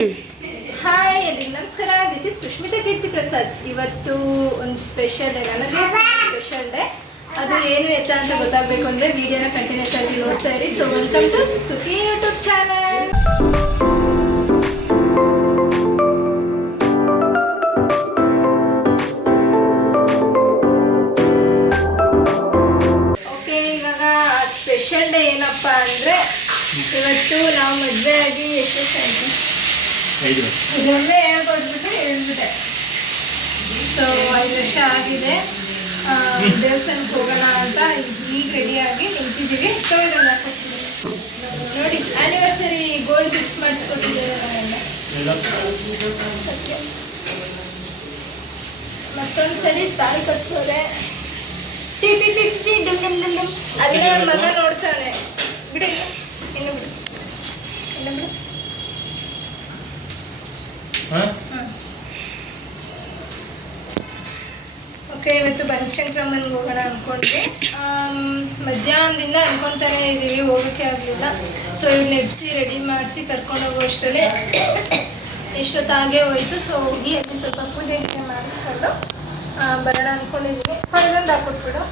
Hi ಎಲ್ರಿಗೂ ನಮಸ್ಕಾರ. This is Sushmita ಕೀರ್ತಿ ಪ್ರಸಾದ್. ಇವತ್ತು ಒಂದು ಸ್ಪೆಷಲ್ ಡೇ, ನನಗೆ ಸ್ಪೆಷಲ್ ಡೇ. ಅದು ಏನು ಎತ್ತ ಅಂತ ಗೊತ್ತಾಗಬೇಕು ಅಂದರೆ ವಿಡಿಯೋನ ಕಂಟಿನ್ಯೂಸ್ ಆಗಿ ನೋಡ್ತಾ ಇರಿ. So welcome to Sukhi YouTube channel. Okay, ಇವಾಗ ಸ್ಪೆಷಲ್ ಡೇ ಏನಪ್ಪ ಅಂದರೆ, ಇವತ್ತು ನಾವು ಮದುವೆ ಆಗಿ ಎಷ್ಟು ವರ್ಷ ಆಯಿತು? ಇದೊಂದೇ ಹೇಳ್ಬಿಟ್ಟೆ. ಸೊ 5 ವರ್ಷ ಆಗಿದೆ. ದೇವಸ್ಥಾನಕ್ಕೆ ಹೋಗೋಣ ಅಂತ ಈಗ ರೆಡಿಯಾಗಿ ನಿಂತಿದ್ದೀವಿ. ಸೊ ಇದೊಂದು ನೋಡಿ, ಆ್ಯನಿವರ್ಸರಿ ಗೋಲ್ಡ್ ಗಿಫ್ಟ್ ಮಾಡಿಸ್ಕೊಟ್ಟಿದ್ದೇವೆ ನಾವೆಲ್ಲ. ಮತ್ತೊಂದ್ಸರಿ ತಾಳಿ ಕಟ್ಸೋರೆ. ಟಿ ಟಿ ಟಿ ಟಿ ಡಮ್ ಡಮ್ ಡಮ್ ಡಮ್. ಅಲ್ಲಿ ನನ್ನ ಮಗ ನೋಡ್ತಾನೆ. ಬಿಡಿ, ಇನ್ನು ಬಿಡು, ಇನ್ನು ಬಿಡು. ಓಕೆ, ಇವತ್ತು ಬನಶಂಕರಮ್ಮನಿಗೆ ಹೋಗೋಣ ಅಂದ್ಕೊಂಡ್ವಿ. ಮಧ್ಯಾಹ್ನದಿಂದ ಅನ್ಕೊತಾನೆ ಇದ್ದೀವಿ, ಹೋಗೋಕ್ಕೆ ಆಗಲಿಲ್ಲ. ಸೊ ಇವ್ರನ್ನ ಎಬ್ಸಿ ರೆಡಿ ಮಾಡಿಸಿ ಕರ್ಕೊಂಡು ಹೋಗೋ ಅಷ್ಟರಲ್ಲಿ ಎಷ್ಟೊತ್ತಾಗೇ ಹೋಯಿತು. ಸೊ ಹೋಗಿ ಅಲ್ಲಿ ಸ್ವಲ್ಪ ಪೂಜೆ ಮಾಡಿಸ್ಕೊಂಡು ಬರೋಣ ಅಂದ್ಕೊಂಡಿದ್ದೀವಿ. ಹೊರಗಂದು ಹಾಕೊಟ್ಬಿಡು.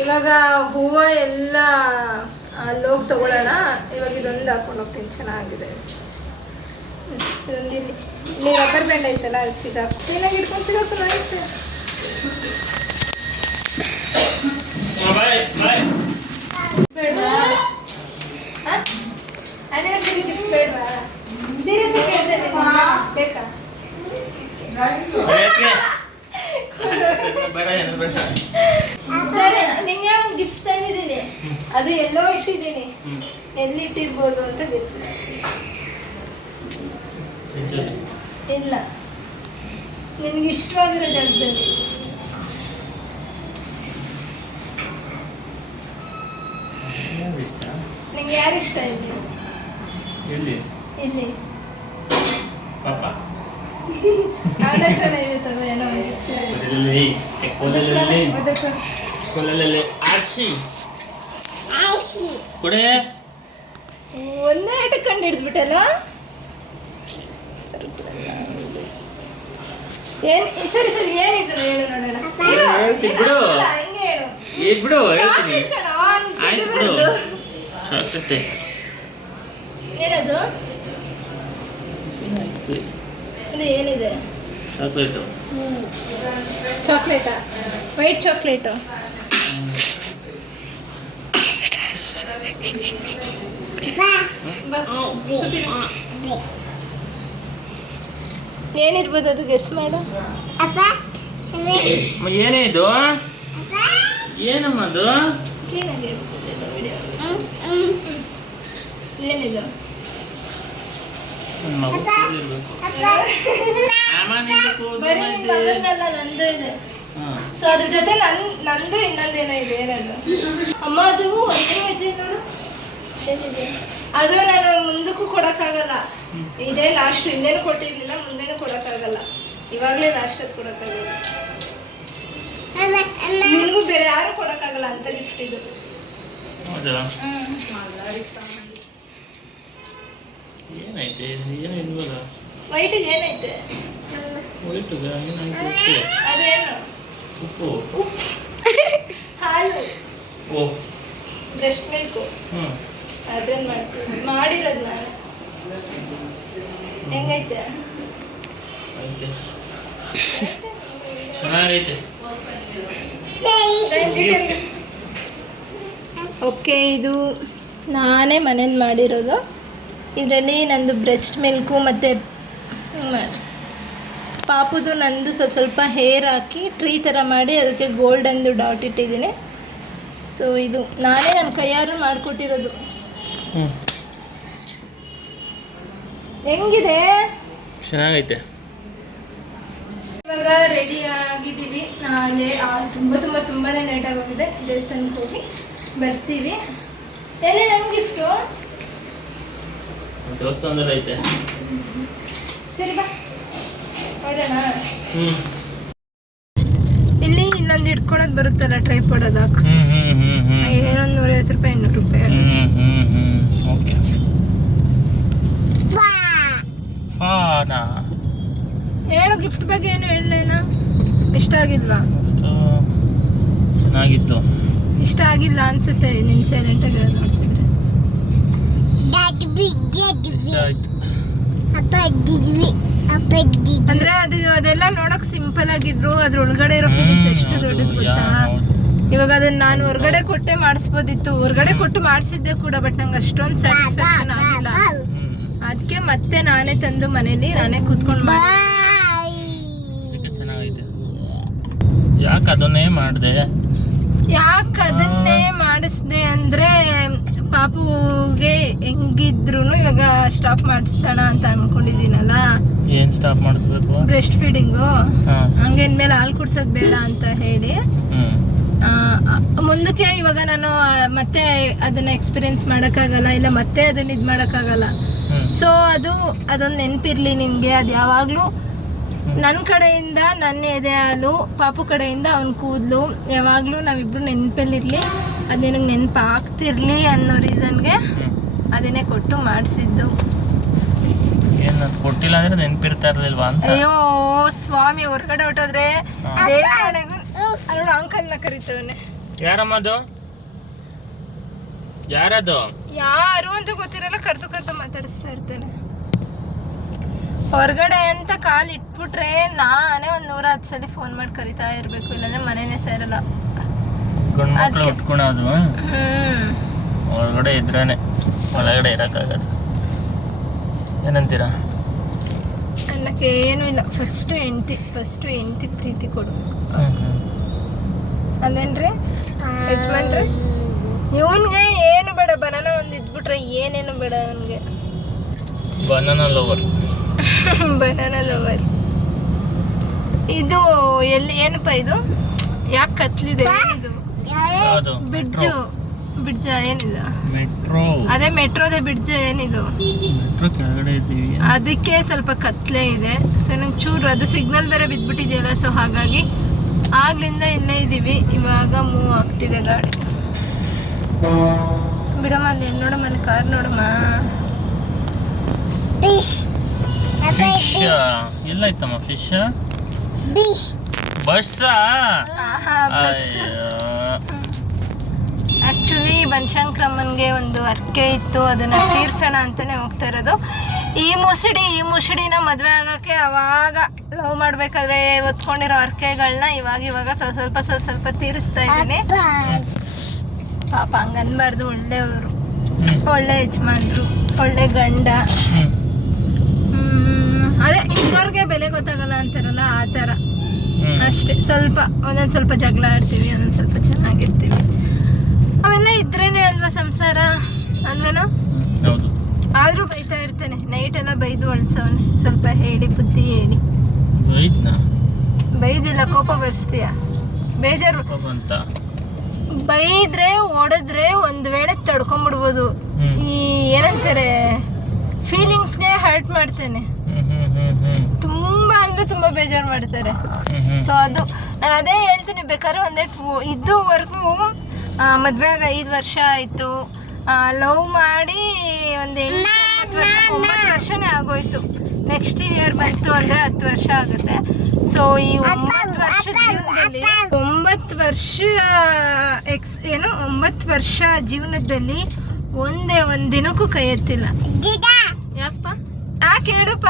ಇವಾಗ ಹೂವು ಎಲ್ಲ ಅಲ್ಲೋಗಿ ತಗೊಳ್ಳೋಣ. ಇವಾಗ ಇದೊಂದು ಹಾಕೊಂಡು ಹೋಗ್ತೀನಿ, ಚೆನ್ನಾಗಿದೆ. ಇದೊಂದು ಇಲ್ಲಿ ರಬ್ಬರ್ ಬ್ಯಾಂಡ್ ಐತಲ್ಲ, ಅದು ಸಿಗಾಕು ಕ್ಲೀನಾಗಿ ಇಟ್ಕೊಂಡು ಸಿಗಾಕು ಆಯ್ತು. ಬೇಡವಾ? ಆನಿವರ್ಸರಿ ಗಿಫ್ಟ್ ಬೇಡವಾ? ಸೀರಿಯಸ್ ಕೇಳ್ತೇನೆ, ಬೇಕಾ? ಸರಿ, ನಿಂಗೆ ಒಂದು ಗಿಫ್ಟ್ ತಂದಿದ್ದೀನಿ. ಅದು ಎಲ್ಲೋ ಇಟ್ಟಿದ್ದೀನಿ, ಎಲ್ಲಿ ಇಟ್ಟಿರ್ಬೋದು ಅಂತ ಗೆಸ್. ಇಲ್ಲ, ನಿನಗೆ ಇಷ್ಟವಾಗಿರೋ ಜಾಗದಲ್ಲಿ. ನಿಂಗೆ ಯಾರು ಇಷ್ಟ ಇಲ್ಲಿ? ಇಲ್ಲಿ ಅವನ ಹತ್ರನೇ ಇದೆ, ತಗೋ. ಏನೋ ಒಂದೇ ಆಟ ಕಂಡು ಹಿಡಿದ್ಬಿಟ್ಟಲ್ಲ. ಸರಿ ಸರಿ, ಏನಿದು ಹೇಳು ನೋಡೋಣ. ಹಿಂಗೆ ಹೇಳು. ಏನದು? ಅದು ಏನಿದೆ? ಚಾಕ್ಲೇಟಾ? White chocolate? ಏನಿರ್ಬೋದು ಅದು? ಗೆಸ್ ಮಾಡು. ಏನಿದು? ಏನಮ್ಮ ಅದು? ಏನಿದು? ನಂದು ಇದೆ. ಸೊ ಅದ್ರ ಜೊತೆ ನಂದು ಇನ್ನೊಂದೇನೋ ಇದೆ. ಏನದು? ಅಮ್ಮ, ಅದು ಒಂದೇ ಇದೆ ನೋಡು. ಏನಿದೆ ಅದು? ನಾನು ಮುಂದಕ್ಕೂ ಕೊಡೋಕ್ಕಾಗಲ್ಲ. ಇದೇ ಲಾಸ್ಟ್. ಹಿಂದೇನು ಕೊಟ್ಟಿರ್ಲಿಲ್ಲ, ಮುಂದೇನು ಕೊಡೋಕ್ಕಾಗಲ್ಲ. ಇವಾಗಲೇ ಲಾಸ್ಟ್ ಅದು ಕೊಡೋಕ್ಕಾಗಲ್ಲ. ನಿಮಗೂ ಬೇರೆ ಯಾರು ಕೊಡೋಕ್ಕಾಗಲ್ಲ ಅಂತ ಗಿಫ್ಟ್ ಇದು. ವೈಟಿಗೆ ಏನೈತೆ? ಅದೇನು? ಉಪ್ಪು. ಹಾಲು. Breast milk. ಅದ್ರಲ್ಲಿ ಮಾಡಿರೋದು ನಾನು. ಹೆಂಗೈತೆ? ಓಕೆ, ಇದು ನಾನೇ ಮನೇಲಿ ಮಾಡಿರೋದು. ಇದರಲ್ಲಿ ನಂದು ಬ್ರೆಸ್ಟ್ ಮಿಲ್ಕು ಮತ್ತು ಪಾಪುದು ನಂದು ಸ್ವಲ್ಪ ಹೇರ್ ಹಾಕಿ ಟ್ರೀ ಥರ ಮಾಡಿ ಅದಕ್ಕೆ ಗೋಲ್ಡನ್ದು ಡಾಟ್ ಇಟ್ಟಿದ್ದೀನಿ. ಸೊ ಇದು ನಾನೇ ನನ್ನ ಕೈಯಾರು ಮಾಡಿಕೊಟ್ಟಿರೋದು. ಹೆಂಗಿದೆ? ಚೆನ್ನಾಗೈತೆ. ಇವಾಗ ರೆಡಿ ಆಗಿದ್ದೀವಿ. ತುಂಬಾ ಲೇಟಾಗಿ ಹೋಗಿದೆ. ದೇವಸ್ಥಾನಕ್ಕೆ ಹೋಗಿ ಬರ್ತೀವಿ. ಎಲ್ಲಿ ನನ್ನ ಗಿಫ್ಟು? ದೇವಸ್ಥಾನದಲ್ಲಿ ಐತೆ. ಸರಿ, ಬಾ ಹೊರಡೋಣ. ಇಲ್ಲಿ ಇನ್ನೊಂದು ಇಟ್ಕೊಳ್ಳೋದು ಬರುತ್ತಲ್ಲ ಟ್ರೈಪಾಡ್ ಅದು ಹಾಕ್ಸು. ಏನೊಂದು 150 ರೂಪಾಯಿ 200 ರೂಪಾಯಿ ಓಕೆ. ಹೇಳು ಗಿಫ್ಟ್ ಬಗ್ಗೆ ಏನು ಹೇಳಲೇನಾ? ಇಷ್ಟ ಆಗಿಲ್ವಾ? ಚೆನ್ನಾಗಿತ್ತು. ಇಷ್ಟ ಆಗಿಲ್ಲ ಅನ್ಸುತ್ತೆ ನಿನ್ ಸೈಲೆಂಟ್ ಆಗಿರೋದು ನೋಡ್ತಿದ್ರೆ. ಇಷ್ಟ ಆಯ್ತು. ಅಂದ್ರೆ ಅದೆಲ್ಲ ನೋಡಕ್ ಸಿಂಪಲ್ ಆಗಿದ್ರು, ಅದ್ರ ಒಳಗಡೆ ಇರೋ ಫೀಲಿಂಗ್ಸ್ ಎಷ್ಟು ದೊಡ್ಡದು ಗೊತ್ತಾ? ಇವಾಗ ಅದನ್ನ ನಾನು ಹೊರಗಡೆ ಕೊಟ್ಟೆ ಮಾಡಿಸ್ಬೋದಿತ್ತು, ಹೊರಗಡೆ ಕೊಟ್ಟು ಮಾಡಿಸಿದ್ದೆ ಕೂಡ, ಬಟ್ ನಂಗೆ ಅಷ್ಟೊಂದು ಸ್ಯಾಟಿಸ್ಫ್ಯಾಕ್ಷನ್ ಆಗಿಲ್ಲ. ಅದಕ್ಕೆ ಮತ್ತೆ ನಾನೇ ತಂದು ಮನೇಲಿ ನಾನೇ ಕೂತ್ಕೊಂಡು ಮಾಡಿ. ಯಾಕೆ ಅದನ್ನೇ ಮಾಡಿದೆ? ಯಾಕೆ ಅದನ್ನೇ ಮಾಡಿಸ್ದೆ ಅಂದ್ರೆ ಪಾಪುಗೆ ಹೆಂಗಿದ್ರು ಇವಾಗ ಸ್ಟಾಪ್ ಮಾಡಿಸೋಣ ಅಂತ ಅನ್ಕೊಂಡಿದೀನಲ್ಲ. ಏನ್ ಸ್ಟಾಪ್ ಮಾಡಿಸ್ಬೇಕು? Breast feeding. ಹಂಗೆ ಇನ್ಮೇಲೆ ಹಾಲು ಕುಡ್ಸೋದು ಬೇಡ ಅಂತ ಹೇಳಿ ಮುಂದಕ್ಕೆ ಇವಾಗ ನಾನು ಮತ್ತೆ ಅದನ್ನ ಎಕ್ಸ್ಪೀರಿಯನ್ಸ್ ಮಾಡೋಕ್ಕಾಗಲ್ಲ, ಇಲ್ಲ ಮತ್ತೆ ಅದನ್ನ ಇದು ಮಾಡೋಕ್ಕಾಗಲ್ಲ. ಸೊ ಅದೊಂದು ನೆನಪಿರ್ಲಿ ನಿನಗೆ. ಅದು ಯಾವಾಗಲೂ ನನ್ನ ಕಡೆಯಿಂದ ನನ್ನ ಎದೆ ಹಾಲು, ಪಾಪು ಕಡೆಯಿಂದ ಅವ್ನ ಕೂದಲು, ಯಾವಾಗಲೂ ನಾವಿಬ್ರು ನೆನಪಲ್ಲಿರಲಿ, ಅದು ನಿನಗೆ ನೆನಪು ಆಗ್ತಿರ್ಲಿ ಅನ್ನೋ ರೀಸನ್ಗೆ ಅದನ್ನೇ ಕೊಟ್ಟು ಮಾಡಿಸಿದ್ದು. ಏನು ಕೊಟ್ಟಿಲ್ಲ ಅಂದ್ರೆ ನೆನಪಿರ್ತಾ ಇರಲಿಲ್ವಾ ಅಂತ? ಅಯ್ಯೋ ಸ್ವಾಮಿ, ಹೊರಗಡೆ ಹೊಟ್ಟೋದ್ರೆ ಅವಳು ಅಂಕಲ್ನ ಕರಿತವನೆ. ಯಾರಮ್ಮದು? ಯಾರದು? ಯಾರು ಅಂತ ಗೊತ್ತಿರಲ್ಲ, ಕರ್ದು ಮಾತಾಡಿಸ್ತಾ ಇರ್ತೇನೆ. ಹೊರಗಡೆ ಅಂತ ಕಾಲು ಇಟ್ಬಿಟ್ರೆ ನಾನೇ ಒಂದು 110 ಸಲ ಫೋನ್ ಮಾಡಿ ಕರಿತಾ ಇರ್ಬೇಕು, ಇಲ್ಲಾಂದ್ರೆ ಮನೇನೆ ಸೇರಲ್ಲ. ಗಂಡ್ಮಕ್ಳು ಉಟ್ಕೊಳೋದು ಹೊರಗಡೆ ಇದ್ರೇನೆ, ಒಳಗಡೆ ಇರೋಕ್ಕಾಗದು. ಏನಂತೀರಾ? ಅನ್ನಕ್ಕೆ ಏನೂ ಇಲ್ಲ. ಫಸ್ಟು ಹೆಂಡತಿ ಪ್ರೀತಿ ಕೊಡ್ಬೇಕು. ಅದೇನ್ರಿ ಯಜಮಾನ್ರಿ? ಇವನ್ಗೆ ಏನು ಬೇಡ, ಬನಾನ ಒಂದು ಇದ್ಬಿಟ್ರೆ ಏನೇನು ಬೇಡ ಅವನಿಗೆ. Banana lover. Banana lover. ಇದು ಎಲ್ಲಿ ಏನಪ್ಪ ಇದು? ಯಾಕೆ ಕತ್ಲಿದೆ ಇದು? ಬ್ರಿಡ್ಜ್ ಏನಿದು? ಮೆಟ್ರೋ. ಅದೇ ಮೆಟ್ರೋದೇ ಬ್ರಿಡ್ಜ್ ಏನಿದು? ಮೆಟ್ರೋ ಕೆಳಗಡೆ ಇದ್ದೀವಿ, ಅದಕ್ಕೆ ಸ್ವಲ್ಪ ಕತ್ಲೆ ಇದೆ. ಸೊ ನಂಗೆ ಚೂರು ಅದು ಸಿಗ್ನಲ್ ಬೇರೆ ಬಿದ್ದುಬಿಟ್ಟಿದೆಯಲ್ಲ, ಸೊ ಹಾಗಾಗಿ ಆಗ್ಲಿಂದ ಇಲ್ಲೇ ಇದ್ದೀವಿ. ಇವಾಗ ಮೂವ್ ಆಗ್ತಿದೆ ಗಾಡಿ. ಬಿಡಮ್ಮ, ಅಲ್ಲಿ ನೋಡಮ್ಮ, ಅಲ್ಲಿ ಕಾರ್ ನೋಡಮ್ಮ. ಫಿಶ್ ಎಲ್ಲಾಯ್ತಮ್ಮ? ಫಿಶ್ ಬಸ್ಸಾ? ಆ್ಯಕ್ಚುಲಿ ಬನಶಂಕರಮ್ಮನಿಗೆ ಒಂದು ಅರ್ಕೆ ಇತ್ತು, ಅದನ್ನು ತೀರ್ಸೋಣ ಅಂತಲೇ ಹೋಗ್ತಾ ಇರೋದು. ಈ ಮುಸುಡಿನ ಮದುವೆ ಆಗೋಕ್ಕೆ ಅವಾಗ ಲವ್ ಮಾಡಬೇಕಾದ್ರೆ ಒತ್ಕೊಂಡಿರೋ ಅರ್ಕೆಗಳನ್ನ ಇವಾಗ ಸ್ವಲ್ಪ ತೀರಿಸ್ತಾ ಇದ್ದೀನಿ. ಪಾಪ ಹಂಗನ್ಬಾರ್ದು, ಒಳ್ಳೆಯವರು, ಒಳ್ಳೆ ಯಜಮಾನ್ರು, ಒಳ್ಳೆ ಗಂಡ. ಅದೇ ಇದ್ದವ್ರಿಗೆ ಬೆಲೆ ಗೊತ್ತಾಗಲ್ಲ ಅಂತಾರಲ್ಲ, ಆ ಥರ ಅಷ್ಟೇ. ಒಂದೊಂದು ಸ್ವಲ್ಪ ಜಗಳ ಆಡ್ತೀವಿ, ಒಂದೊಂದು ಸ್ವಲ್ಪ ಚೆನ್ನಾಗಿರ್ತೀವಿ. ಅವೆಲ್ಲ ಇದ್ರೇನೆ ಅಲ್ವಾ ಸಂಸಾರ, ಅಲ್ವೇನೋ? ಆದ್ರೂ ಬೈತಾ ಇರ್ತೇನೆ, ನೈಟ್ ಎಲ್ಲ ಬೈದು ಅಳ್ಸವನೆ. ಸ್ವಲ್ಪ ಹೇಳಿ, ಬುದ್ಧಿ ಹೇಳಿ. ಬೈದಿಲ್ಲ, ಕೋಪ ಬರ್ಸ್ತೀಯ, ಬೇಜಾರು. ಬೈದ್ರೆ ಹೊಡೆದ್ರೆ ಒಂದು ವೇಳೆ ತಡ್ಕೊಂಡ್ಬಿಡ್ಬೋದು. ಈ ಏನಂತಾರೆ, ಫೀಲಿಂಗ್ಸ್ಗೆ ಹರ್ಟ್ ಮಾಡ್ತೇನೆ. ತುಂಬಾ ಅಂದ್ರೆ ತುಂಬಾ ಬೇಜಾರು ಮಾಡ್ತಾರೆ. ಸೊ ಅದು ನಾನು ಅದೇ ಹೇಳ್ತೀನಿ. ಬೇಕಾದ್ರೆ ಇದುವರೆಗೂ ಮದುವೆ ಆಗ 5 ವರ್ಷ ಆಯಿತು. ಲವ್ ಮಾಡಿ ಒಂದು 9 ವರ್ಷನೇ ಆಗೋಯ್ತು. ನೆಕ್ಸ್ಟ್ ಇಯರ್ ಬಂತು ಅಂದರೆ 10 ವರ್ಷ ಆಗುತ್ತೆ. ಸೊ ಈ 9 ವರ್ಷದ ಜೀವನದಲ್ಲಿ 9 ವರ್ಷ ಜೀವನದಲ್ಲಿ ಒಂದೇ ಒಂದು ದಿನಕ್ಕೂ ಕೈ ಎತ್ತಿಲ್ಲ. ಯಾಕಪ್ಪ? ಯಾಕೆ ಹೇಳಪ್ಪ?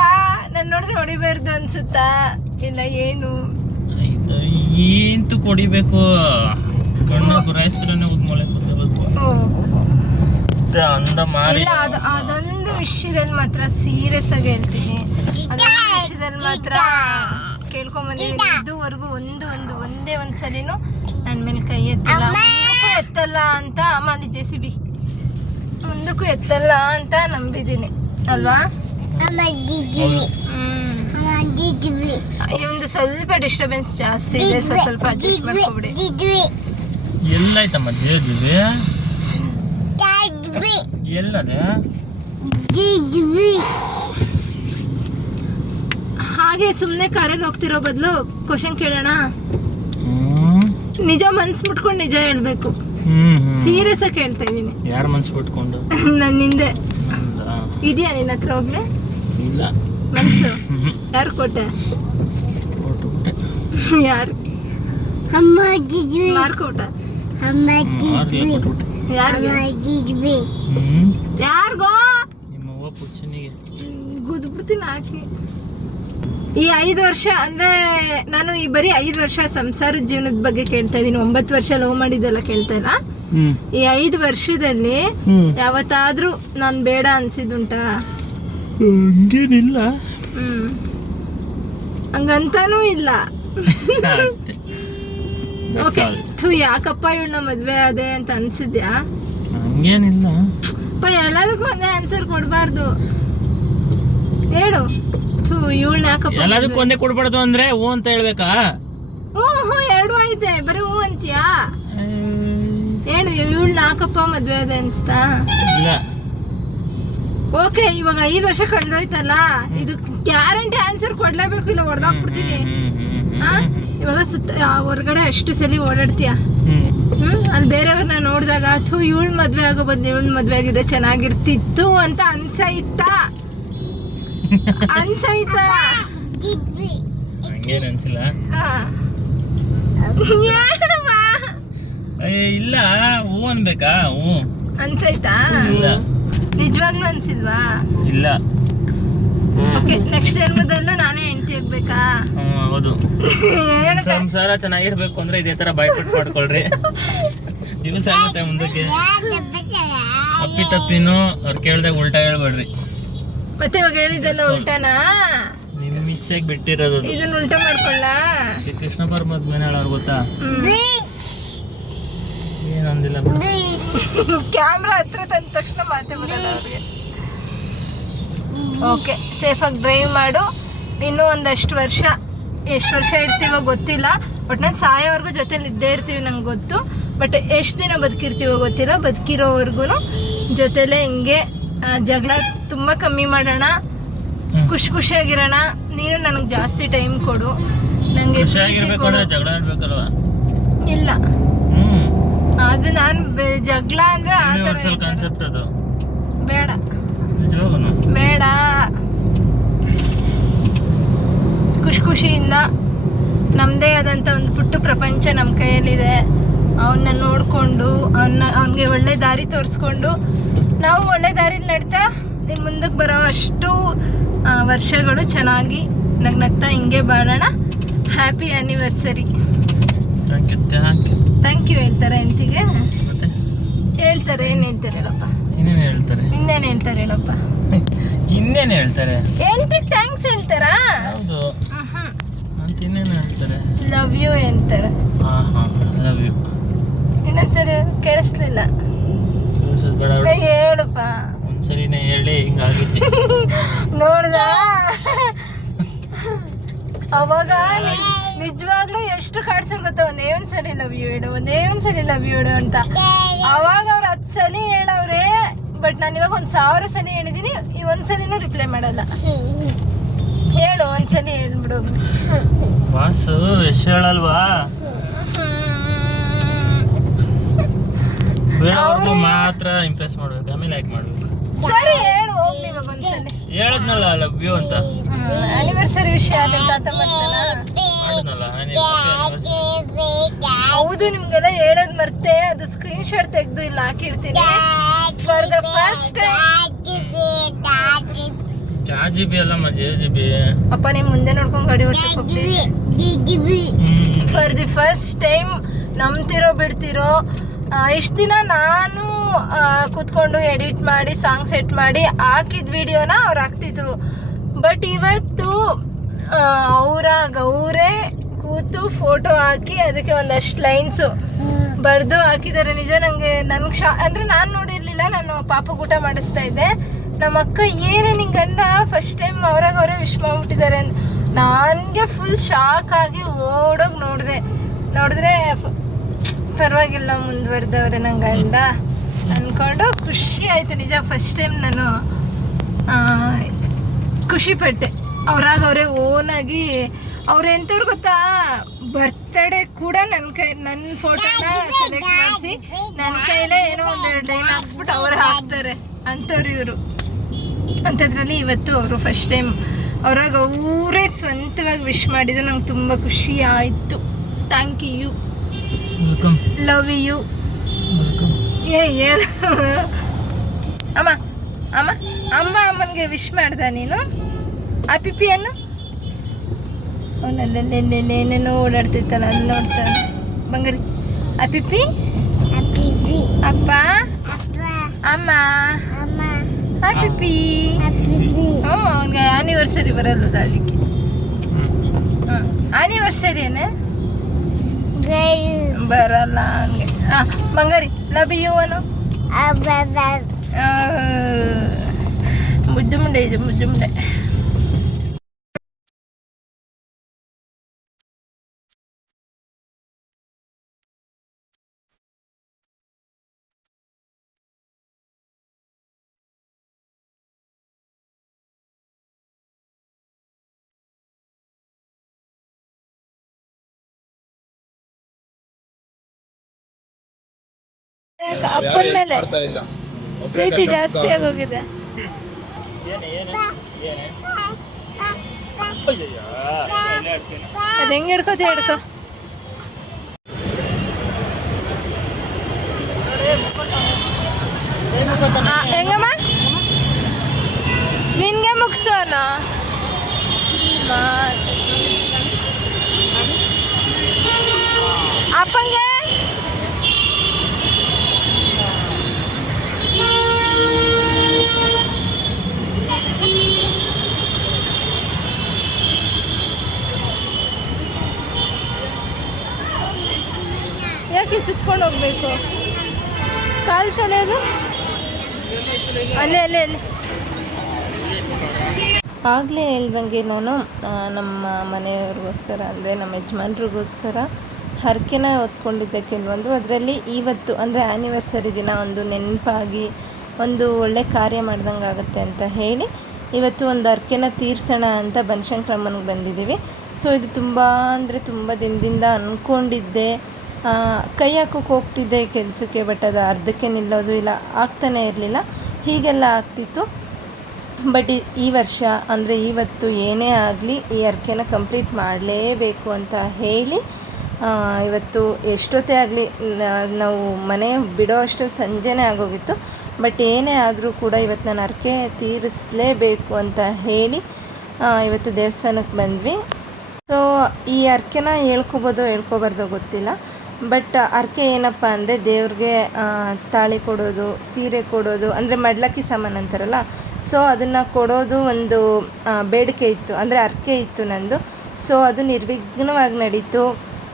ನಾನು ನೋಡಿದ್ರೆ ಹೊಡಿಬಾರ್ದು ಅನ್ಸುತ್ತಾ? ಇಲ್ಲ ಏನು ಎಂತು ಕೊಡಿಬೇಕು, ಕಣ್ಣು ಗುರಾಯಿಸ್ತ್ರನೇ ಉದ್ಮೂಲೆ ಕೊಡಬೇಕು ಅಂದ ಮಾಡಿ. ಅದೊಂದು ವಿಷಯದಲ್ಲಿ ಮಾತ್ರ ಸೀರಿಯಸ್ ಆಗಿ ಹೇಳ್ತೀನಿ. ಅದೊಂದು ವಿಷಯದಲ್ಲಿ ಮಾತ್ರ ಕೇಳ್ಕೊಂಬಂದಿದ್ದೀನಿ. ಇದುವರೆಗೂ ಒಂದೇ ಒಂದು ಸಲಿನೂ ನನ್ನ ಮೇಲೆ ಕೈ ಮುಂದಕ್ಕೂ ಎತ್ತಲ್ಲ ಅಂತ. ಆಮೇಲೆ JCB ಮುಂದಕ್ಕೂ ಎತ್ತಲ್ಲ ಅಂತ ನಂಬಿದ್ದೀನಿ ಅಲ್ವಾ? ಒಂದು ಸ್ವಲ್ಪ ಡಿಸ್ಟರ್ಬೆನ್ಸ್ ಜಾಸ್ತಿ ಇದೆ, ಸ್ವಲ್ಪ ಅಡ್ಜಸ್ಟ್ ಮಾಡ್ಕೊಬಿಡಿ. ಎಲ್ಲಾಯ್ತಮ್ಮ JCB? ಎಲ್ಲದೆ? ಹಾಗೆ ಸುಮ್ಮನೆ ಕಾರಲ್ಲಿ ಹೋಗ್ತಿರೋ ಬದಲು ಕ್ವಶನ್ ಕೇಳೋಣ. ನಿಜ ಮನ್ಸು ಮುಟ್ಕೊಂಡು ನಿಜ ಹೇಳ್ಬೇಕು. ಸೀರಿಯಸ್ ಆಗಿ ಹೇಳ್ತಾ ಇದ್ದೀನಿ. ಯಾರು ಮನ್ಸು ಬಿಟ್ಕೊಂಡು? ನನ್ನಿಂದೆ ಇದೆಯಾ ನಿನ್ನ ಹತ್ರ ಹೋಗ್ಲೆ? ಇಲ್ಲ ಮನ್ಸು ಯಾರು ಕೊಟ್ಟೆ? ಯಾರು ಮಾರ್ಕೊಟ? ಯಾರಿಗೋ ಗುದ್ಬಿಡ್ತೀನಿ ಹಾಕಿ. ಈ 5 ವರ್ಷ ಅಂದ್ರೆ ನಾನು ಈ ಬರೀ 5 ವರ್ಷ ಸಂಸಾರದ ಜೀವನದ ಬಗ್ಗೆ ಕೇಳ್ತಾ ಇದೀನಿ. 9 ವರ್ಷ ಲವ್ ಮಾಡಿದ್ದೆಲ್ಲ ಕೇಳ್ತಾ ಇಲ್ಲ. ಈ 5 ವರ್ಷದಲ್ಲಿ ಯಾವತ್ತಾದ್ರೂ ನಾನ್ ಬೇಡ ಅನ್ಸಿದ್ದುಂಟಾ? ಹಂಗೇನಿಲ್ಲ. ಹಂಗಂತಾನೂ ಇಲ್ಲ. ಓಕೆ ಯಾಕಪ್ಪ ಇವಳನ್ನ ಮದ್ವೆ ಅದೇ ಅಂತ ಅನ್ಸಿದ್ಯಾ? ಹಂಗೇನಿಲ್ಲ. ಎಲ್ಲದಕ್ಕೂ ಒಂದೇ ಆನ್ಸರ್ ಕೊಡ್ಬಾರ್ದು. ಹೇಳು ಇವಳನ್ನ ಯಾಕಪ್ಪ ಎಲ್ಲದಕ್ಕೂ ಒಂದೇ ಕೊಡ್ಬಾರ್ದು ಅಂದ್ರೆ ಹೂ ಅಂತ ಹೇಳ್ಬೇಕಾ? ಹ್ಞೂ ಎರಡು ಐತೆ, ಬರೀ ಹೂ ಅಂತೀಯಾ? ಹೇಳು ಇವಳನ್ನ ಯಾಕಪ್ಪ ಮದ್ವೆ ಅದೇ ಅನ್ಸ್ತಾ? ಇಲ್ಲ. ಓಕೆ ಇವಾಗ 5 ವರ್ಷ ಕಳೆದೋಯ್ತಲ್ಲ, ಇದು ಗ್ಯಾರಂಟಿ ಆನ್ಸರ್ ಕೊಡ್ಲೇಬೇಕು, ಇಲ್ಲ ಹೊಡೆದಾಕ್ಬಿಡ್ತೀನಿ. ಇವಾಗ ಹೊರಗಡೆ ಅಷ್ಟು ಸಲ ಓಡಾಡ್ತೀಯ, ಅಲ್ಲಿ ಬೇರೆಯವ್ರನ್ನ ನೋಡಿದಾಗ ಅಥವಾ ಇವಳು ಮದ್ವೆ ಆಗೋ ಬದ್ಲು ಇವಳು ಮದ್ವೆ ಆಗಿದ್ರೆ ಚೆನ್ನಾಗಿರ್ತಿತ್ತು ಅಂತ ಅನ್ಸೈತಾ? ಹಂಗೇನ್ ಅನ್ಸಿಲ್ಲ. ಇಲ್ಲ ಹೂ ಅನ್ಬೇಕಾ? ಹೂ ಅನ್ಸೈತಾ? ಇಲ್ಲ. ನಿಜವಾಗ್ಲೂ ಅನ್ಸಿಲ್ವಾ? ಇಲ್ಲ. ಓಕೆ ನೆಕ್ಸ್ಟ್ ಜನ್ಮದಲ್ಲೂ ನಾನೇ ಹೆಂಡತಿ ಆಗ್ಬೇಕಾ? ಹೌದು. ಸಂಸಾರ ಚೆನ್ನಾಗಿರ್ಬೇಕು ಅಂದ್ರೆ ಇದೇ ತರ ಬಾಯ್ಬಿಟ್ಟು ಮಾಡ್ಕೊಳ್ರಿ. ಯೂಸ್ ಆಗುತ್ತೆ ಮುಂದಕ್ಕೆ. ಅಪ್ಪಿ ತಪ್ಪಿನೂ ಅವ್ರು ಕೇಳ್ದಾಗ ಉಲ್ಟಾ ಹೇಳ್ಬೇಡ್ರಿ. ಮತ್ತೆ ಇವಾಗ ಹೇಳಿದ್ದೆಲ್ಲ ಉಲ್ಟಾನಾ? ನಿಮ್ ಮಿಸ್ಟೇಕ್ ಬಿಟ್ಟಿರೋದು. ಇದನ್ನ ಉಲ್ಟಾ ಮಾಡ್ಕೊಳ್ಳ. ಶ್ರೀ ಕೃಷ್ಣ ಪರಮಾತ್ಮನೇ ಹೇಳೋರು ಗೊತ್ತಾ? ಏನಂದಿಲ್ಲ. ಕ್ಯಾಮ್ರಾ ಹತ್ರ ತಂದ ತಕ್ಷಣ ಮಾತೆ ಬರಲ್ಲ ಅವ್ರಿಗೆ. ಓಕೆ ಸೇಫಾಗಿ ಡ್ರೈವ್ ಮಾಡು. ಇನ್ನೂ ಒಂದಷ್ಟು ವರ್ಷ, ಎಷ್ಟು ವರ್ಷ ಇರ್ತೀವೋ ಗೊತ್ತಿಲ್ಲ, ಬಟ್ ನಾನು ಸಾಯೋವರೆಗೂ ಜೊತೆಲಿ ಇದ್ದೇ ಇರ್ತೀವಿ ನಂಗೆ ಗೊತ್ತು. ಬಟ್ ಎಷ್ಟು ದಿನ ಬದುಕಿರ್ತೀವೋ ಗೊತ್ತಿಲ್ಲ. ಬದುಕಿರೋವರೆಗೂ ಜೊತೆಲೇ ಹಿಂಗೆ ಜಗಳ ತುಂಬ ಕಮ್ಮಿ ಮಾಡೋಣ, ಖುಷಿಯಾಗಿರೋಣ. ನೀನು ನನಗೆ ಜಾಸ್ತಿ ಟೈಮ್ ಕೊಡು. ನನಗೆ ಇಲ್ಲ ಅದು ನಾನು ಜಗಳ ಅಂದ್ರೆ ಆ ಥರ ಕಾನ್ಸೆಪ್ಟ್ ಅದು ಬೇಡ ಬೇಡ. ಖುಷಿಯಿಂದ ನಮ್ಮದೇ ಆದಂಥ ಒಂದು ಪುಟ್ಟ ಪ್ರಪಂಚ ನಮ್ಮ ಕೈಯಲ್ಲಿದೆ. ಅವನ್ನ ನೋಡಿಕೊಂಡು ಅವನಿಗೆ ಒಳ್ಳೆ ದಾರಿ ತೋರಿಸ್ಕೊಂಡು ನಾವು ಒಳ್ಳೆ ದಾರಿಲಿ ನಡ್ತಾ ಇನ್ನು ಮುಂದಕ್ಕೆ ಬರೋ ಅಷ್ಟು ವರ್ಷಗಳು ಚೆನ್ನಾಗಿ ನಗ್ನಗ್ತಾ ಹಿಂಗೆ ಬಾಳೋಣ. Happy anniversary. ಥ್ಯಾಂಕ್ ಯು ಹೇಳ್ತಾರೆ ಹೆಂಡ್ತಿಗೆ? ಹೇಳ್ತಾರೆ. ಏನು ಹೇಳ್ತಾರೆ ಹೇಳಪ್ಪ? ಇನ್ನೇನು ಹೇಳ್ತಾರೆ? ಇನ್ನೇನು ಹೇಳ್ತಾರೆ ಹೇಳಪ್ಪ? ಇನ್ನೇನು ಹೇಳ್ತಾರೆ? ಹೆಂಡ್ತಿಗೆ ಥ್ಯಾಂಕ್ಸ್ ಹೇಳ್ತಾರಾ? ಹೌದು. ಅಂತ ಇನ್ನೇನು ಹೇಳ್ತಾರೆ? ಲವ್ ಯು ಹೇಳ್ತಾರೆ. Love you. ಇನ್ನೊಂದ್ಸರಿ ಕೇಳಿಸ್ಲಿಲ್ಲ. ಹೇಳಪ್ಪ. ಒಂದ್ಸರಿನೇ ಹೇಳಿ ಹಿಂಗಾಗಿದ್ದೆ. ನೋಡ್ದ ಅವಾಗ ನಿಜವಾಗ್ಲೂ ಎಷ್ಟು ಕಾಡ್ಸೋರು ಗೊತ್ತಾ? ಒಂದೇ ಒಂದ್ಸರಿ ಲವ್ ಯು ಹೇಳು, ಒಂದೇ ಒಂದ್ಸರಿ ಲವ್ ಯು ಹೇಳು ಅಂತ. ಅವಾಗ ಅವ್ರು 10 ಸಲ ಹೇಳವ್ರೆ. ಬಟ್ ನಾನು ಇವಾಗ 1000 ಸಲ ಹೇಳಿದೀನಿ, ಈ ಒಂದ್ಸಲಿನೂ ರಿಪ್ಲೈ ಮಾಡಲ್ಲ. ಹೇಳು ಒಂದ್ಸಲಿ ಹೇಳ್ಬಿಡು. ವಾಸು ಎಷ್ಟು ಹೇಳಲ್ವಾ? ಅವ್ರಿಗೂ ಮಾತ್ರ ಇಂಪ್ರೆಸ್ ಮಾಡ್ಬೇಕು, ಆಮೇಲೆ ಯಾಕೆ ಮಾಡ್ಬೇಕು? ಸರಿ ಹೇಳು ಹೋಗ್ಲಿ ಇವಾಗ ಒಂದ್ಸಲಿ. ಹೇಳದ್ನಲ್ಲ ಲವ್ ಯು ಅಂತ. ಆನಿವರ್ಸರಿ ವಿಷಯ ಹೌದು, ನಿಮ್ಗೆಲ್ಲ ಹೇಳೋದ್ ಮರ್ತೆ. ಅದು ಸ್ಕ್ರೀನ್ ಶಾಟ್ ತೆಗೆದು ಇಲ್ಲಿ ಹಾಕಿರ್ತೀನಿ. ಫಾರ್ ದ ಫಸ್ಟ್ JB ಅಲ್ಲ JB. ಅಪ್ಪ ನಿಮ್ ಮುಂದೆ ನೋಡ್ಕೊಂಡ್ ಗಾಡಿ ಓಡಿಸಪ್ಪ please. For the first time ನಂಬ್ತಿರೋ ಬಿಡ್ತಿರೋ, ಇಷ್ಟು ದಿನ ನಾನು ಕೂತ್ಕೊಂಡು ಎಡಿಟ್ ಮಾಡಿ ಸಾಂಗ್ ಸೆಟ್ ಮಾಡಿ ಹಾಕಿದ ವಿಡಿಯೋನ ಅವ್ರು ಹಾಕ್ತಿದ್ರು. ಬಟ್ ಇವತ್ತು ಅವರೇ ಕೂತು ಫೋಟೋ ಹಾಕಿ ಅದಕ್ಕೆ ಒಂದಷ್ಟು ಲೈನ್ಸು ಬರೆದು ಹಾಕಿದ್ದಾರೆ. ನಿಜ ನನಗೆ ಅಂದರೆ ನಾನು ನೋಡಿರಲಿಲ್ಲ. ನಾನು ಪಾಪಗೆ ಊಟ ಮಾಡಿಸ್ತಾ ಇದ್ದೆ. ನಮ್ಮ ಅಕ್ಕ ಏನೇ ನಿನ್ನ ಗಂಡ ಫಸ್ಟ್ ಟೈಮ್ ಅವರೇ ವಿಶ್ ಮಾಡ್ಬಿಟ್ಟಿದ್ದಾರೆ. ನನಗೆ ಫುಲ್ ಶಾಕ್ ಆಗಿ ಓಡೋಗಿ ನೋಡಿದ್ರೆ ಪರವಾಗಿಲ್ಲ ಮುಂದುವರೆದವ್ರೆ ನನ್ನ ಗಂಡ ಅಂದ್ಕೊಂಡು ಖುಷಿ ಆಯಿತು. ನಿಜ ಫಸ್ಟ್ ಟೈಮ್ ನಾನು ಖುಷಿಪಟ್ಟೆ. ಅವರೇ ಓನಾಗಿ ಅವ್ರು ಎಂಥವ್ರು ಗೊತ್ತಾ? ಬರ್ತ್ಡೇ ಕೂಡ ನನ್ನ ಫೋಟೋನ ಸೆಲೆಕ್ಟ್ ಮಾಡಿಸಿ ನನ್ನ ಕೈಲೇ ಏನೋ ಒಂದೆರಡು ಲೈನ್ ಹಾಕ್ಸ್ಬಿಟ್ಟು ಅವರೇ ಹಾಕ್ತಾರೆ ಅಂಥವ್ರು ಇವರು. ಅಂಥದ್ರಲ್ಲಿ ಇವತ್ತು ಅವರು ಫಸ್ಟ್ ಟೈಮ್ ಅವ್ರಾಗ ಅವರೇ ಸ್ವಂತವಾಗಿ ವಿಶ್ ಮಾಡಿದ್ರು. ನಂಗೆ ತುಂಬ ಖುಷಿ ಆಯಿತು. Thank you, love you. ಹೇಳು ಅಮ್ಮ ಅಮ್ಮ ಅಮ್ಮ ಅಮ್ಮನಿಗೆ ವಿಶ್ ಮಾಡ್ದ ನೀನು? ಆ ಪಿಪಿಯನ್ನು ಅವನಲ್ಲೇನೇನೇನೇನೋ ಓಡಾಡ್ತಿರ್ತಾನೆ, ಅಲ್ಲಿ ನೋಡ್ತಾನೆ. ಬಂಗಾರಿ ಆ ಪಿಪಿ ಅಪ್ಪ ಅಮ್ಮ ಆ ಪಿಪಿ. ಹ್ಞೂ ಅವ್ನಿಗೆ ಆನಿವರ್ಸರಿ ಬರಲ್ಲದ ಅದಕ್ಕೆ. ಆನಿವರ್ಸರಿ ಏನೇ ಬರಲ್ಲ ಹಂಗೆ. ಬಂಗಾರಿ ಲವ್ ಯು ಅನು. ಮುದ್ದು ಮುಂಡೆ ಇದು, ಮುದ್ದು ಮುಂಡೆ. ಅಪ್ಪನ ಮೇಲೆ ಪ್ರೀತಿ ಜಾಸ್ತಿ ಆಗೋಗಿದೆ. ಅದ್ ಹೆಂಗ್ ಹಿಡ್ಕೋತಿ ಹಿಡ್ಕೊ. ಹೆಂಗಮ್ಮ ನಿನ್ಗೆ ಮುಗಿಸೋಣ. ಅಪ್ಪಂಗೆ ಯಾಕೆ ಸುತ್ಕೊಂಡು ಹೋಗ್ಬೇಕು? ಕಾಲು ತೊಳೆಯೋದು ಅಲ್ಲೇ ಅಲ್ಲೇ ಅಲ್ಲೇ. ಆಗಲೇ ಹೇಳ್ದಂಗೆ ನಾನು ನಮ್ಮ ಮನೆಯವ್ರಿಗೋಸ್ಕರ ಅಂದರೆ ನಮ್ಮ ಯಜಮಾನ್ರಿಗೋಸ್ಕರ ಹರಕೆನ ಹೊತ್ಕೊಂಡಿದ್ದೆ ಕೆಲವೊಂದು. ಅದರಲ್ಲಿ ಇವತ್ತು ಅಂದರೆ ಆ್ಯನಿವರ್ಸರಿ ದಿನ ಒಂದು ನೆನಪಾಗಿ ಒಂದು ಒಳ್ಳೆ ಕಾರ್ಯ ಮಾಡ್ದಂಗೆ ಆಗುತ್ತೆ ಅಂತ ಹೇಳಿ ಇವತ್ತು ಒಂದು ಹರಕೆನ ತೀರ್ಸೋಣ ಅಂತ ಬನಶಂಕರಮ್ಮನಿಗೆ ಬಂದಿದ್ದೀವಿ. ಸೊ ಇದು ತುಂಬ ಅಂದರೆ ತುಂಬ ದಿನದಿಂದ ಅಂದ್ಕೊಂಡಿದ್ದೆ. ಕೈ ಹಾಕೋಕೆ ಹೋಗ್ತಿದ್ದೆ ಕೆಲಸಕ್ಕೆ, ಬಟ್ ಅದು ಅರ್ಧಕ್ಕೆ ನಿಲ್ಲೋದು ಇಲ್ಲ, ಆಗ್ತಾನೆ ಇರಲಿಲ್ಲ, ಹೀಗೆಲ್ಲ ಆಗ್ತಿತ್ತು. ಬಟ್ ಈ ವರ್ಷ ಅಂದರೆ ಇವತ್ತು ಏನೇ ಆಗಲಿ ಈ ಹರಕೆನ ಕಂಪ್ಲೀಟ್ ಮಾಡಲೇಬೇಕು ಅಂತ ಹೇಳಿ ಇವತ್ತು ಎಷ್ಟೊತ್ತೇ ಆಗಲಿ ನಾವು ಮನೆ ಬಿಡೋ ಅಷ್ಟರಲ್ಲಿ ಸಂಜೆನೇ ಆಗೋಗಿತ್ತು. ಬಟ್ ಏನೇ ಆದರೂ ಕೂಡ ಇವತ್ತು ನಾನು ಹರಕೆ ತೀರಿಸಲೇಬೇಕು ಅಂತ ಹೇಳಿ ಇವತ್ತು ದೇವಸ್ಥಾನಕ್ಕೆ ಬಂದ್ವಿ. ಸೊ ಈ ಹರಕೆನ ಹೇಳ್ಕೊಬೋದೋ ಹೇಳ್ಕೊಬಾರ್ದೋ ಗೊತ್ತಿಲ್ಲ. ಬಟ್ ಹರಕೆ ಏನಪ್ಪ ಅಂದರೆ ದೇವ್ರಿಗೆ ತಾಳಿ ಕೊಡೋದು, ಸೀರೆ ಕೊಡೋದು, ಅಂದರೆ ಮಡ್ಲಕ್ಕಿ ಸಾಮಾನು ಅಂತಾರಲ್ಲ, ಸೊ ಅದನ್ನು ಕೊಡೋದು ಒಂದು ಬೇಡಿಕೆ ಇತ್ತು, ಅಂದರೆ ಹರಕೆ ಇತ್ತು ನಂದು. ಸೊ ಅದು ನಿರ್ವಿಘ್ನವಾಗಿ ನಡೀತು.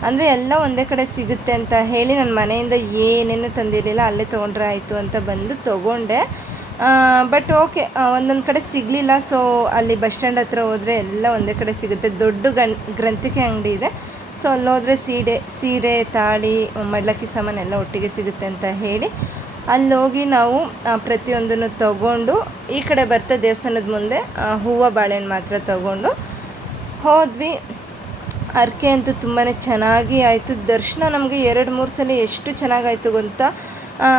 ಅಂದರೆ ಎಲ್ಲ ಒಂದೇ ಕಡೆ ಸಿಗುತ್ತೆ ಅಂತ ಹೇಳಿ ನನ್ನ ಮನೆಯಿಂದ ಏನೇನು ತಂದಿರಲಿಲ್ಲ, ಅಲ್ಲೇ ತೊಗೊಂಡ್ರೆ ಆಯಿತು ಅಂತ ಬಂದು ತೊಗೊಂಡೆ. ಬಟ್ ಓಕೆ, ಒಂದೊಂದು ಕಡೆ ಸಿಗಲಿಲ್ಲ. ಸೊ ಅಲ್ಲಿ ಬಸ್ ಸ್ಟ್ಯಾಂಡ್ ಹತ್ರ ಹೋದರೆ ಎಲ್ಲ ಒಂದೇ ಕಡೆ ಸಿಗುತ್ತೆ, ದೊಡ್ಡ ಗ್ರಂಥಿಕೆ ಅಂಗಡಿ ಇದೆ. ಸೊ ಅಲ್ಲೋದ್ರೆ ಸೀರೆ, ತಾಳಿ, ಮಡ್ಲಕ್ಕಿ ಸಾಮಾನು ಎಲ್ಲ ಒಟ್ಟಿಗೆ ಸಿಗುತ್ತೆ ಅಂತ ಹೇಳಿ ಅಲ್ಲೋಗಿ ನಾವು ಪ್ರತಿಯೊಂದನ್ನು ತೊಗೊಂಡು ಈ ಕಡೆ ಬರ್ತಾ ದೇವಸ್ಥಾನದ ಮುಂದೆ ಹೂವು ಬಾಳೆಹಣ್ಣು ಮಾತ್ರ ತೊಗೊಂಡು ಹೋದ್ವಿ. ಹರಕೆ ಅಂತೂ ತುಂಬಾ ಚೆನ್ನಾಗಿ ಆಯಿತು. ದರ್ಶನ ನಮಗೆ 2-3 ಸಲ ಎಷ್ಟು ಚೆನ್ನಾಗಾಯಿತು ಗೊತ್ತಾ.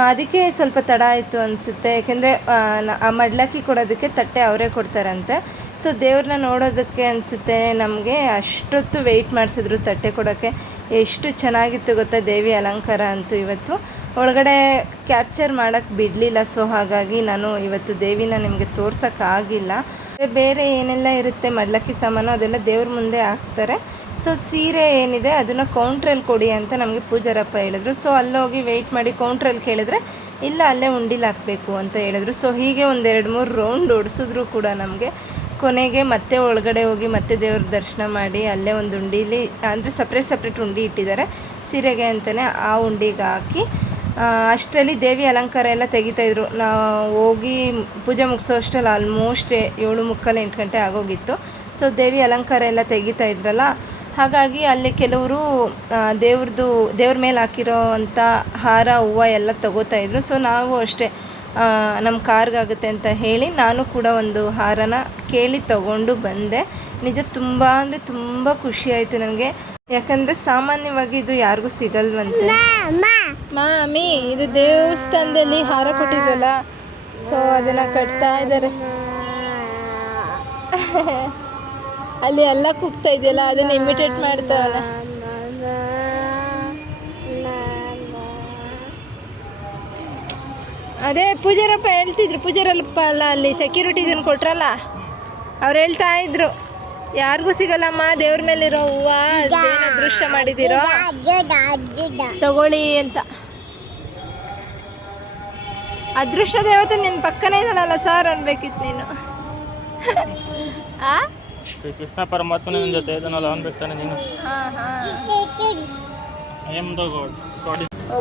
ಅದಕ್ಕೆ ಸ್ವಲ್ಪ ತಡ ಆಯಿತು ಅನಿಸುತ್ತೆ, ಯಾಕೆಂದರೆ ಆ ಮಡ್ಲಕ್ಕಿ ಕೊಡೋದಕ್ಕೆ ತಟ್ಟೆ ಅವರೇ ಕೊಡ್ತಾರಂತೆ. ಸೊ ದೇವ್ರನ್ನ ನೋಡೋದಕ್ಕೆ ಅನಿಸುತ್ತೆ ನಮಗೆ ಅಷ್ಟೊತ್ತು ವೆಯ್ಟ್ ಮಾಡಿಸಿದ್ರು ತಟ್ಟೆ ಕೊಡೋಕ್ಕೆ. ಎಷ್ಟು ಚೆನ್ನಾಗಿತ್ತು ಗೊತ್ತಾ ದೇವಿ ಅಲಂಕಾರ ಅಂತೂ. ಇವತ್ತು ಒಳಗಡೆ ಕ್ಯಾಪ್ಚರ್ ಮಾಡೋಕ್ಕೆ ಬಿಡಲಿಲ್ಲ. ಸೊ ಹಾಗಾಗಿ ನಾನು ಇವತ್ತು ದೇವಿನ ನಿಮಗೆ ತೋರ್ಸೋಕ್ಕಾಗಿಲ್ಲ. ಬೇರೆ ಏನೆಲ್ಲ ಇರುತ್ತೆ ಮಡ್ಲಕ್ಕಿ ಸಾಮಾನು ಅದೆಲ್ಲ ದೇವ್ರ ಮುಂದೆ ಹಾಕ್ತಾರೆ. ಸೊ ಸೀರೆ ಏನಿದೆ ಅದನ್ನು ಕೌಂಟ್ರಲ್ಲಿ ಕೊಡಿ ಅಂತ ನಮಗೆ ಪೂಜಾರಪ್ಪ ಹೇಳಿದ್ರು. ಸೊ ಅಲ್ಲೋಗಿ ವೆಯ್ಟ್ ಮಾಡಿ ಕೌಂಟ್ರಲ್ಲಿ ಕೇಳಿದ್ರೆ ಇಲ್ಲ ಅಲ್ಲೇ ಉಂಡಿಲಿ ಹಾಕಬೇಕು ಅಂತ ಹೇಳಿದ್ರು. ಸೊ ಹೀಗೆ ಒಂದು 2-3 ರೌಂಡ್ ಓಡಿಸಿದ್ರು ಕೂಡ ನಮಗೆ. ಕೊನೆಗೆ ಮತ್ತೆ ಒಳಗಡೆ ಹೋಗಿ ಮತ್ತೆ ದೇವ್ರ ದರ್ಶನ ಮಾಡಿ ಅಲ್ಲೇ ಒಂದು ಉಂಡೀಲಿ, ಅಂದರೆ ಸಪ್ರೇಟ್ ಉಂಡಿ ಇಟ್ಟಿದ್ದಾರೆ ಸೀರೆಗೆ ಅಂತಲೇ, ಆ ಉಂಡಿಗೆ ಹಾಕಿ ಅಷ್ಟರಲ್ಲಿ ದೇವಿ ಅಲಂಕಾರ ಎಲ್ಲ ತೆಗಿತಾಯಿದ್ರು. ನಾವು ಹೋಗಿ ಪೂಜೆ ಮುಗಿಸೋ ಅಷ್ಟರಲ್ಲಿ ಆಲ್ಮೋಸ್ಟ್ 7:45-8 ಗಂಟೆ ಆಗೋಗಿತ್ತು. ಸೊ ದೇವಿ ಅಲಂಕಾರ ಎಲ್ಲ ತೆಗಿತಾ ಇದ್ರಲ್ಲ, ಹಾಗಾಗಿ ಅಲ್ಲಿ ಕೆಲವರು ದೇವ್ರ ಮೇಲೆ ಹಾಕಿರೋ ಅಂಥ ಹಾರ ಹೂವು ಎಲ್ಲ ತೊಗೋತಾಯಿದ್ರು. ಸೊ ನಾವು ಅಷ್ಟೇ ನಮ್ಮ ಕಾರ್ಗಾಗುತ್ತೆ ಅಂತ ಹೇಳಿ ನಾನು ಕೂಡ ಒಂದು ಹಾರನ ಕೇಳಿ ತೊಗೊಂಡು ಬಂದೆ. ನಿಜ ತುಂಬ ಅಂದರೆ ತುಂಬ ಖುಷಿಯಾಯಿತು ನನಗೆ. ಯಾಕಂದರೆ ಸಾಮಾನ್ಯವಾಗಿ ಇದು ಯಾರಿಗೂ ಸಿಗಲ್ವಂತೆ. ಮಾಮಿ ಇದು ದೇವಸ್ಥಾನದಲ್ಲಿ ಹಾರ ಕೊಟ್ಟಿದ್ವಲ್ಲ, ಸೊ ಅದನ್ನು ಕಟ್ತಾ ಇದ್ದಾರೆ. ಅಲ್ಲಿ ಎಲ್ಲ ಕೂಗ್ತಾ ಇದೆಯಲ್ಲ, ಅದನ್ನು ಇಮಿಟೇಟ್ ಮಾಡ್ತಾವಲ್ಲ. ಅದೇ ಪೂಜಾರಪ್ಪ ಹೇಳ್ತಿದ್ರು, ಪೂಜಾರಪ್ಪ ಅಲ್ಲ ಅಲ್ಲಿ ಸೆಕ್ಯೂರಿಟಿ ಇದನ್ನು ಕೊಟ್ರಲ್ಲ, ಅವ್ರು ಹೇಳ್ತಾ ಇದ್ರು ಯಾರಿಗೂ ಸಿಗಲ್ಲಮ್ಮ ದೇವ್ರ ಮೇಲಿರೋ ಹೂವು, ಅದೇನು ಅದೃಷ್ಟ ಮಾಡಿದಿರೋ ತಗೊಳ್ಳಿ ಅಂತ. ಅದೃಷ್ಟ ದೇವತೆ ನಿನ್ನ ಪಕ್ಕನೇ ಇದ್ದಾಳಲ್ಲ ಸರ್ ಅನ್ಬೇಕಿತ್ತು ನೀನು. ಕೃಷ್ಣ ಪರಮಾತ್ಮನ ಜೊತೆ ಇದನ್ನಲ್ಲ ಅನ್ಬೇಕಾನೆ ನೀನು.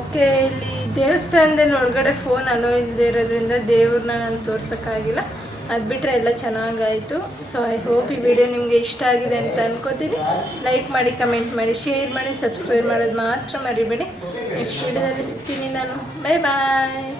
ಓಕೆ, ಇಲ್ಲಿ ದೇವಸ್ಥಾನದಲ್ಲಿ ಒಳಗಡೆ ಫೋನ್ ಅಲೋ ಇಲ್ಲದೆ ಇರೋದ್ರಿಂದ ದೇವ್ರನ್ನ ನಾನು ತೋರ್ಸೋಕ್ಕಾಗಿಲ್ಲ. ಅದು ಬಿಟ್ಟರೆ ಎಲ್ಲ ಚೆನ್ನಾಗಾಯಿತು. ಸೊ ಐ ಹೋಪ್ ಈ ವಿಡಿಯೋ ನಿಮಗೆ ಇಷ್ಟ ಆಗಿದೆ ಅಂತ ಅನ್ಕೋತೀನಿ. ಲೈಕ್ ಮಾಡಿ, ಕಮೆಂಟ್ ಮಾಡಿ, ಶೇರ್ ಮಾಡಿ, ಸಬ್ಸ್ಕ್ರೈಬ್ ಮಾಡೋದು ಮಾತ್ರ ಮರಿಬೇಡಿ. ನೆಕ್ಸ್ಟ್ ವಿಡಿಯೋದಲ್ಲಿ ಸಿಗ್ತೀನಿ ನಾನು. ಬಾಯ್ ಬಾಯ್.